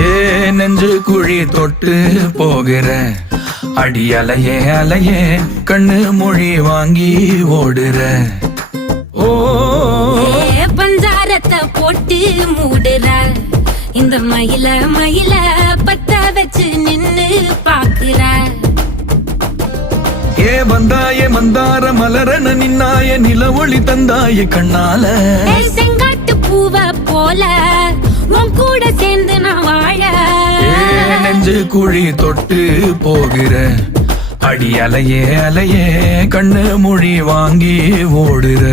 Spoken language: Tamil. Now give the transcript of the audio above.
ஏ நெஞ்சு குழி தொட்டு போகிற அடி அலையே அலையே கண்ணு மொழி வாங்கி ஓடுற. ஓ பஞ்சாரத்தை போட்டு மூடுற இந்த மயில மயில பத்த வச்சு நின்னு பாக்குற. ஏ வந்தாயே மந்தார மலரன நின்னாய நில ஒளி தந்தாய கண்ணால. செங்காட்டு பூவ போல உன் கூட சேர்ந்து நான் வாழ. நெஞ்சு குழி தொட்டு போகிற அடி அலையே அலையே கண்ணு மொழி வாங்கி ஓடுற.